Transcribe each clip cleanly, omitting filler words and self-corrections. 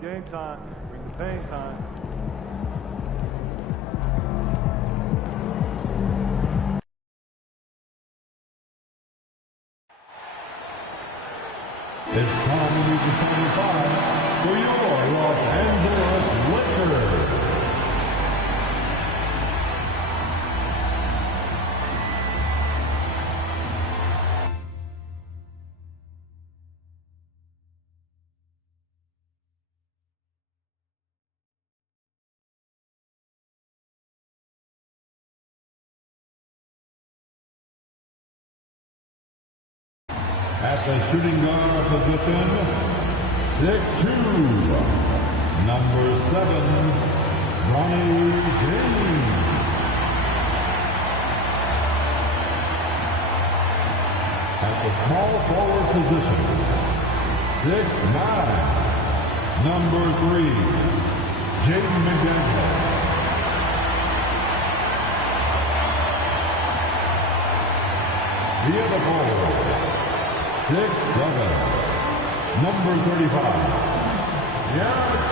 Game time. Bring the pain time. It's time to meet the 75 for your Los Angeles Lakers. At the shooting guard position, 6'2", number 7, Bronny James. At the small forward position, 6'9", number 3, Jaden McDaniel. The other forward, 6'7", number 35, Jarrett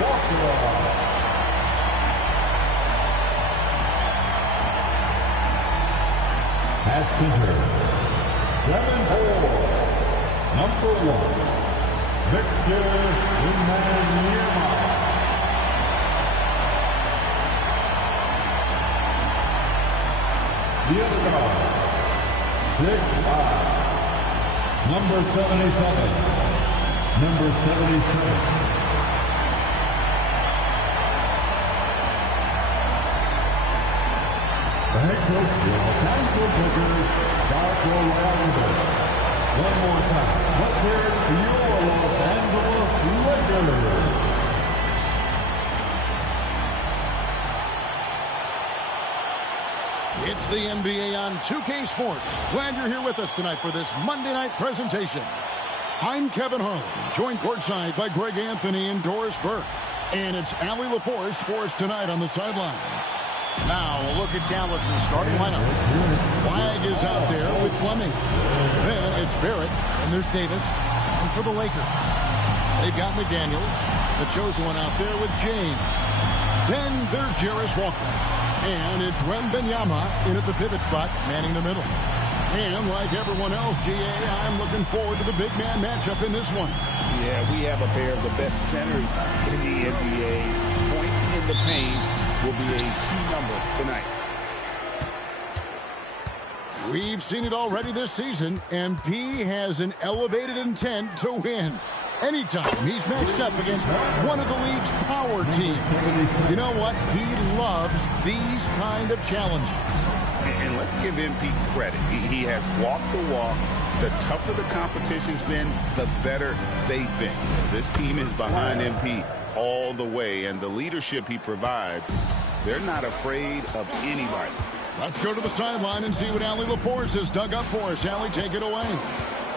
Walker. At center, 7'4", number 1, Victor Wembanyama. The other guard, 6'5", number 77. Number 77. The head coach of the Toronto Clippers, Darko Rajakovic. One more time. Let's hear it for your Los Angeles Lakers. It's the NBA on 2K Sports. Glad you're here with us tonight for this Monday night presentation. I'm Kevin Harlan, joined courtside by Greg Anthony and Doris Burke. And it's Allie LaForce for us tonight on the sidelines. Now a look at Dallas' starting lineup. Flagg is out there with Fleming. Then it's Barrett, and there's Davis. And for the Lakers, they've got McDaniels, the chosen one out there with James. Then there's Jarace Walker. And it's Wembanyama in at the pivot spot, manning the middle. And like everyone else, GA, I'm looking forward to the big man matchup in this one. Yeah, we have a pair of the best centers in the NBA. Points in the paint will be a key number tonight. We've seen it already this season, and P has an elevated intent to win. Anytime he's matched up against one of the league's power teams, you know what? He loves these kind of challenges. And let's give MP credit. He has walked the walk. The tougher the competition's been, the better they've been. This team is behind MP all the way, and the leadership he provides, they're not afraid of anybody. Let's go to the sideline and see what Allie LaForce has dug up for us. Allie, take it away.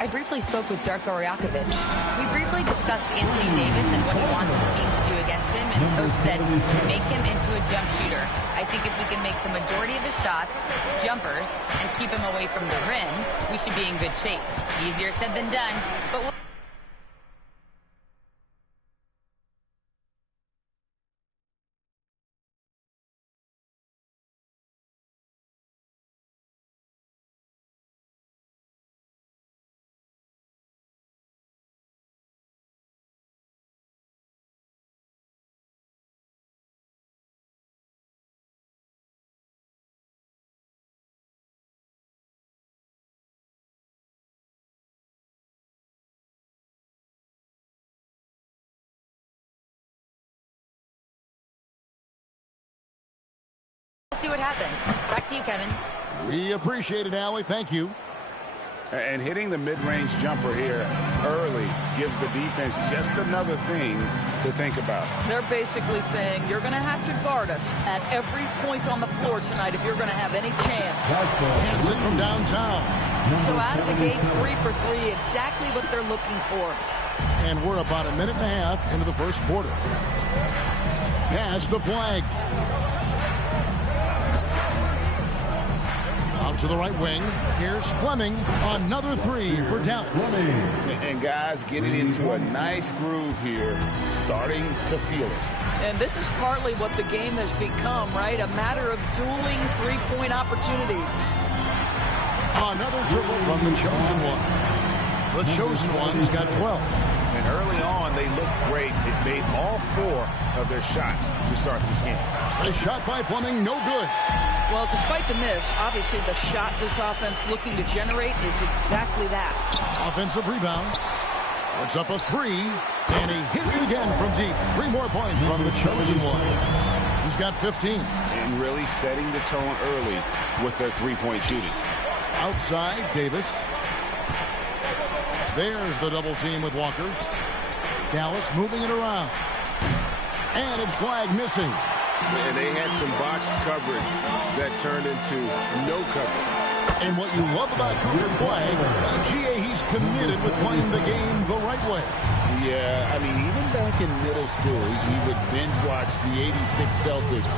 I briefly spoke with Darko Rajakovic. We briefly discussed Anthony Davis and what he wants his team to do against him, and Coach said to make him into a jump shooter. I think if we can make the majority of his shots jumpers and keep him away from the rim, we should be in good shape. Easier said than done, but we'll see what happens. Back to you, Kevin. We appreciate it, Allie. Thank you. And hitting the mid-range jumper here early gives the defense just another thing to think about. They're basically saying you're going to have to guard us at every point on the floor tonight if you're going to have any chance. Hands it from downtown. So out of the gates, 3 for 3, exactly what they're looking for. And we're about a minute and a half into the first quarter. Pass the Flagg. to the right wing. Here's Fleming. Another three for Dallas. And guys getting into a nice groove here, starting to feel it. And this is partly what the game has become, right? A matter of dueling three-point opportunities. Another dribble from the chosen one. The chosen one's got 12. And early on, they looked great. It made all 4 of their shots to start this game. A shot by Fleming, no good. Well, despite the miss, obviously the shot this offense looking to generate is exactly that. Offensive rebound. Puts up a 3, and he hits again from deep. 3 more points from the chosen one. He's got 15. And really setting the tone early with their three-point shooting. Outside, Davis. There's the double team with Walker. Dallas moving it around. And it's flag missing. And they had some botched coverage that turned into no coverage. And what you love about Cooper Flag, GA, he's committed with playing the game the right way. Yeah, I mean, even back in middle school, he would binge watch the '86 Celtics,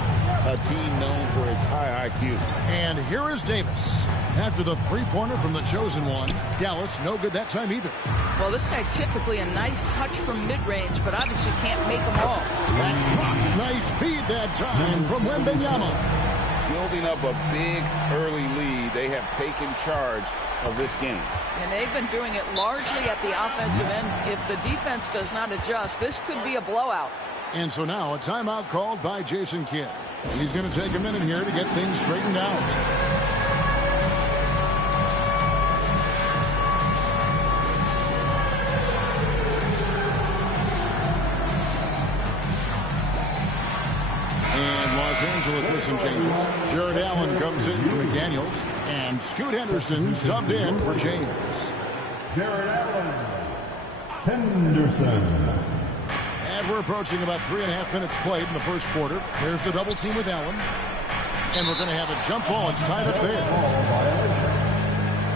a team known for its high IQ. And here is Davis. After the three-pointer from the chosen one, Dallas no good that time either. Well, this guy typically a nice touch from mid-range, but obviously can't make them all. That drops. Nice feed that time from Wembanyama. Building up a big early lead, they have taken charge of this game. And they've been doing it largely at the offensive end. If the defense does not adjust, this could be a blowout. And so now a timeout called by Jason Kidd. He's going to take a minute here to get things straightened out. Los Angeles with some changes. Jared Allen comes in for McDaniels, and Scoot Henderson subbed in for James. Jared Allen. Henderson. And we're approaching about 3.5 minutes played in the first quarter. There's the double team with Allen. And we're going to have a jump ball. It's tied up there.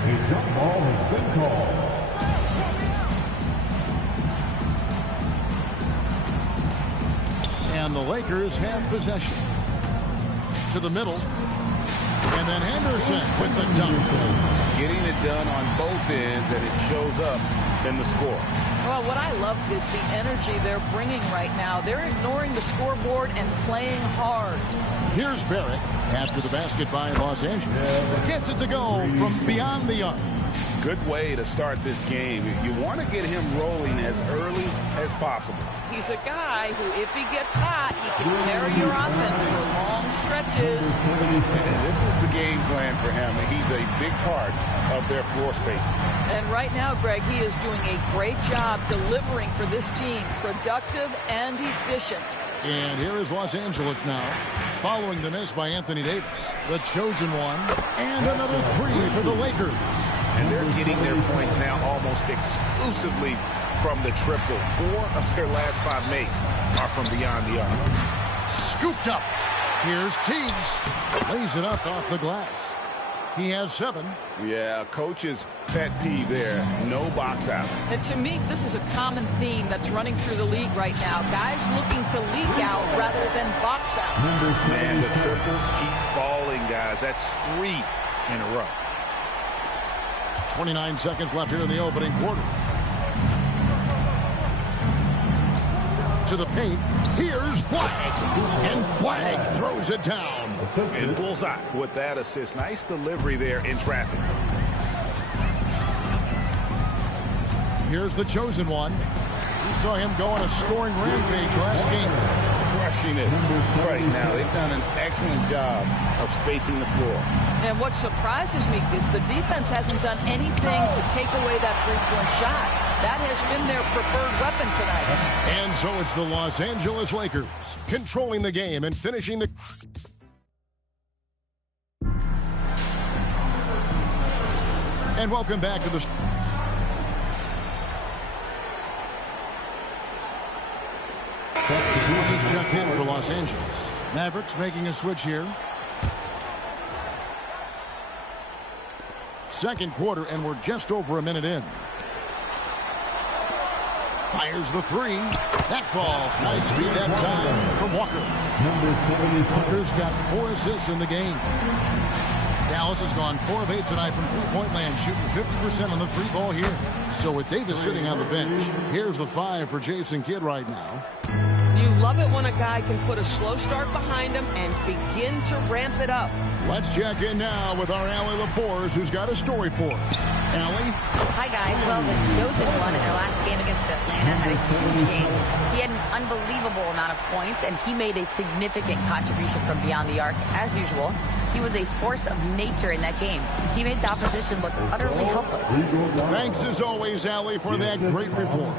A jump ball has been called. And the Lakers have possession. To the middle. And then Henderson with the dunk. Getting it done on both ends, and it shows up in the score. Well, what I love is the energy they're bringing right now. They're ignoring the scoreboard and playing hard. Here's Barrett after the basket by Los Angeles. Gets it to go from beyond the arc. Good way to start this game. You want to get him rolling as early as possible. He's a guy who, if he gets hot, he can carry your offense for long stretches. And this is the game plan for him. He's a big part of their floor spacing. And right now, Greg, he is doing a great job delivering for this team, productive and efficient. And here is Los Angeles now, following the miss by Anthony Davis. The chosen one, and another three for the Lakers. And they're getting their points now almost exclusively from the triple. 4 of their last 5 makes are from beyond the arc. Scooped up. Here's Teagues. Lays it up off the glass. He has 7. Yeah, coach's pet peeve there. No box out. And to me, this is a common theme that's running through the league right now. Guys looking to leak out rather than box out. Man, the triples keep falling, guys. That's 3 in a row. 29 seconds left here in the opening quarter. To the paint. Here's Flag. And Flag throws it down. And bullseye with that assist. Nice delivery there in traffic. Here's the chosen one. We saw him go on a scoring rampage last game. Crushing it right now. They've done an excellent job of spacing the floor. And what surprises me is the defense hasn't done anything to take away that three-point shot. That has been their preferred weapon tonight. And so it's the Los Angeles Lakers controlling the game and finishing the... And welcome back to the... He's checked in for Los Angeles. Mavericks making a switch here. Second quarter, and we're just over a minute in. Fires the 3. That falls. Nice feed that time from Walker. Walker's got 4 assists in the game. Dallas has gone 4 of 8 tonight from three-point land, shooting 50% on the three ball here. So with Davis sitting on the bench, here's the 5 for Jason Kidd right now. You love it when a guy can put a slow start behind him and begin to ramp it up. Let's check in now with our Allie LaForce, who's got a story for us. Allie? Hi, guys. Well, the chosen one in their last game against Atlanta had a huge game. He had an unbelievable amount of points, and he made a significant contribution from beyond the arc, as usual. He was a force of nature in that game. He made the opposition look utterly helpless. Thanks, as always, Allie, for that great report.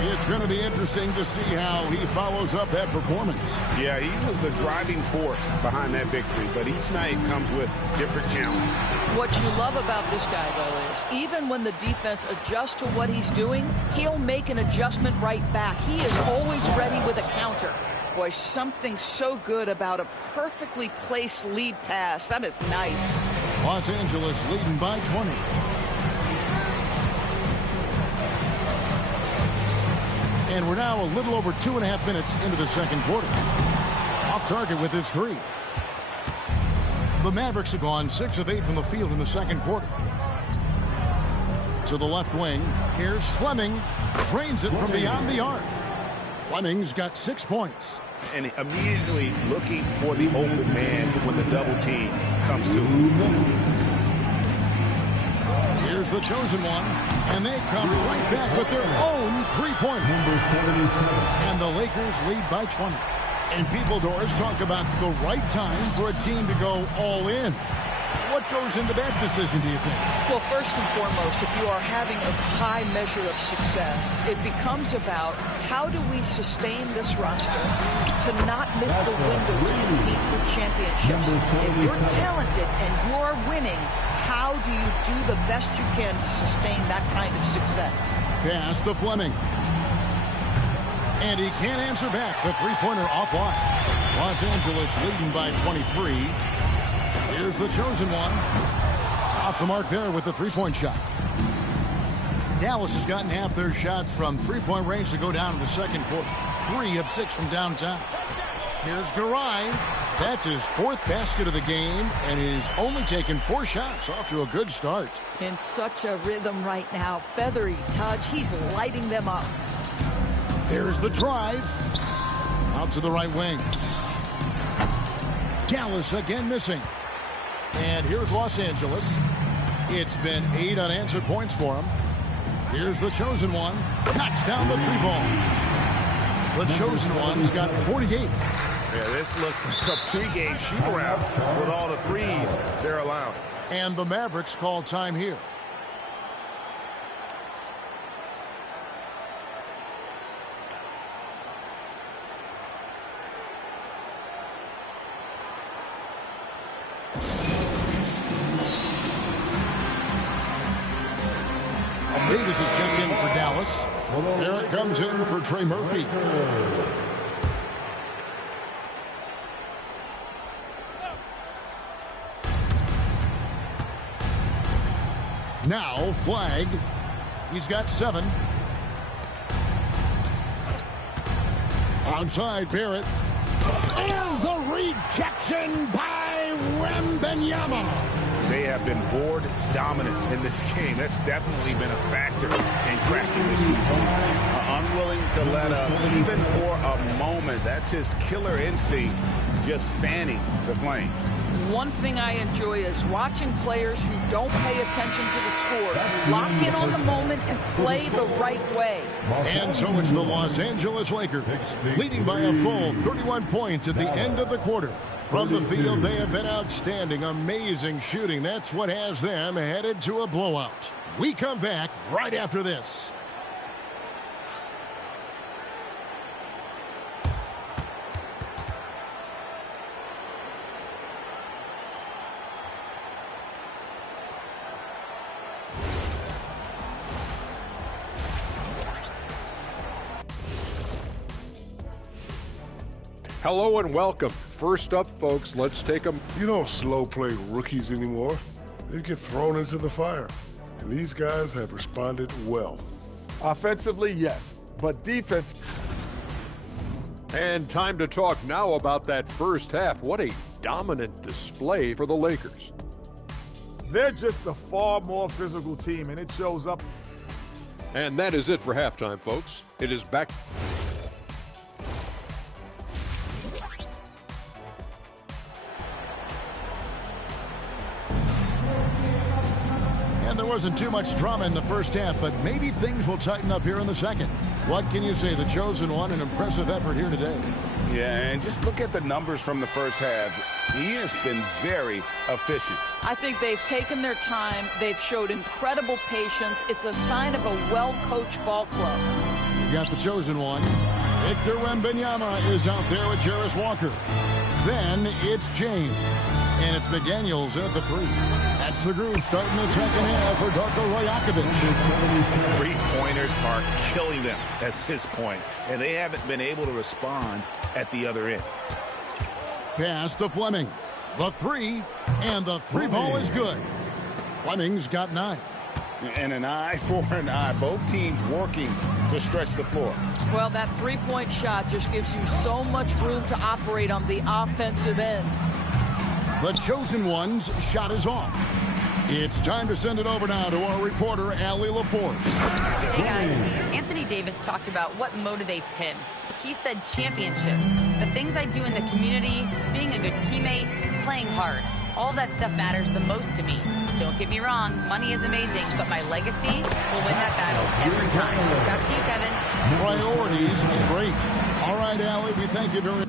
It's going to be interesting to see how he follows up that performance. Yeah, he was the driving force behind that victory, but each night comes with different challenges. What you love about this guy, though, is even when the defense adjusts to what he's doing, he'll make an adjustment right back. He is always ready with a counter. Boy, something so good about a perfectly placed lead pass. That is nice. Los Angeles leading by 20. And we're now a little over 2.5 minutes into the second quarter. Off target with his 3. The Mavericks have gone 6 of 8 from the field in the second quarter. To the left wing, here's Fleming. Drains it from beyond the arc. Fleming's got 6 points. And immediately looking for the open man when the double team comes to him. Here's the chosen one, and they come right back with their own three-pointer. And the Lakers lead by 20. And people, Doris, talk about the right time for a team to go all in. What goes into that decision, do you think? Well, first and foremost, if you are having a high measure of success, it becomes about how do we sustain this roster to not miss the window to compete for championships. If you're talented and you're winning, how do you do the best you can to sustain that kind of success? Pass to Fleming. And he can't answer back. The three-pointer offline. Los Angeles leading by 23. Here's the chosen one. Off the mark there with the three-point shot. Dallas has gotten half their shots from three-point range to go down in the second quarter. 3 of 6 from downtown. Here's Garay. That's his 4th basket of the game, and he's only taken 4 shots. Off to a good start. In such a rhythm right now. Feathery touch. He's lighting them up. There's the drive. Out to the right wing. Dallas again missing. And here's Los Angeles. It's been 8 unanswered points for him. Here's the chosen one. Knocks down the 3-ball. The chosen one's got 48. Yeah, this looks like a pregame shoot-around with all the threes they're allowed. And the Mavericks call time here. Davis is checked in for Dallas. Eric comes in for Trey Murphy. Now Flag. He's got 7. Outside Barrett. And the rejection by Wembanyama. They have been board dominant in this game. That's definitely been a factor in cracking this game. Unwilling to let up, even for a moment. That's his killer instinct, just fanning the flame. One thing I enjoy is watching players who don't pay attention to the score lock in on the moment and play the right way. And so it's the Los Angeles Lakers leading by a full 31 points at the end of the quarter. From the field, they have been outstanding, amazing shooting. That's what has them headed to a blowout. We come back right after this. Hello and welcome. First up, folks, let's take them. You don't slow play rookies anymore. They get thrown into the fire. And these guys have responded well. Offensively, yes, but defense. And time to talk now about that first half. What a dominant display for the Lakers. They're just a far more physical team, and it shows up. And that is it for halftime, folks. It is back. And there wasn't too much drama in the first half, but maybe things will tighten up here in the second. What can you say? The chosen one, an impressive effort here today. Yeah, and just look at the numbers from the first half. He has been very efficient. I think they've taken their time. They've showed incredible patience. It's a sign of a well-coached ball club. You got the chosen one. Victor Wembanyama is out there with Jarris Walker. Then it's James. And it's McDaniels at the 3. That's the groove starting the second half for Darko Rajakovic. Three-pointers are killing them at this point, and they haven't been able to respond at the other end. Pass to Fleming. The 3, and the 3 ball is good. Fleming's got 9. And an eye for an eye. Both teams working to stretch the floor. Well, that three-point shot just gives you so much room to operate on the offensive end. The chosen one's shot is off. It's time to send it over now to our reporter, Allie LaForce. Hey, guys. Anthony Davis talked about what motivates him. He said championships, the things I do in the community, being a good teammate, playing hard. All that stuff matters the most to me. Don't get me wrong, money is amazing, but my legacy will win that battle every time. Back to you, Kevin. Priorities straight. All right, Allie, we thank you very much.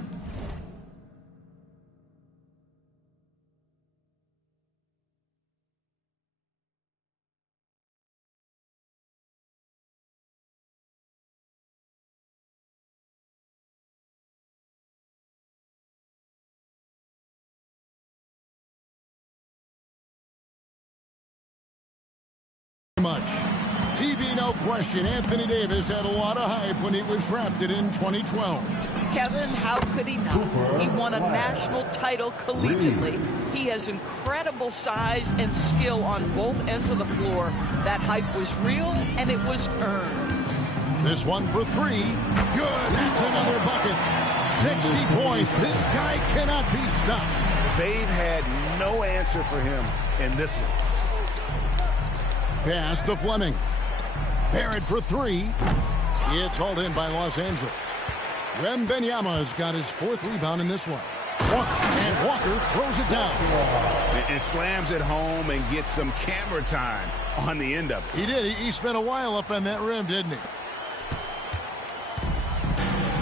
Much. TV, no question. Anthony Davis had a lot of hype when he was drafted in 2012. Kevin, how could he not? He won a national title collegiately. He has incredible size and skill on both ends of the floor. That hype was real, and it was earned. This one for 3. Good. That's another bucket. 60 points. This guy cannot be stopped. They've had no answer for him in this one. Pass to Fleming. Barrett for 3. It's hauled in by Los Angeles. Wembanyama's got his 4th rebound in this one. And Walker throws it down. And slams it home and gets some camera time on the end of it. He did. He spent a while up on that rim, didn't he?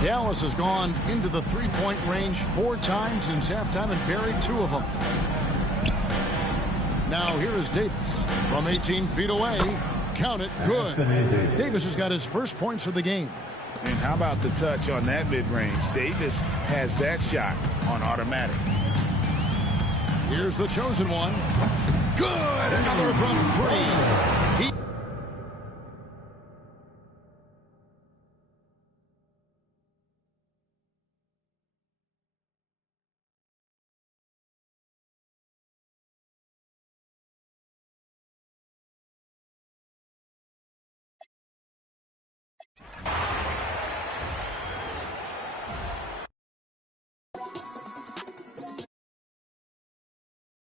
Dallas has gone into the 3-point range 4 times since halftime and buried 2 of them. Now here is Davis from 18 feet away. Count it. Good. Davis has got his first points of the game. And how about the touch on that mid-range? Davis has that shot on automatic. Here's the chosen one. Good. Another from 3.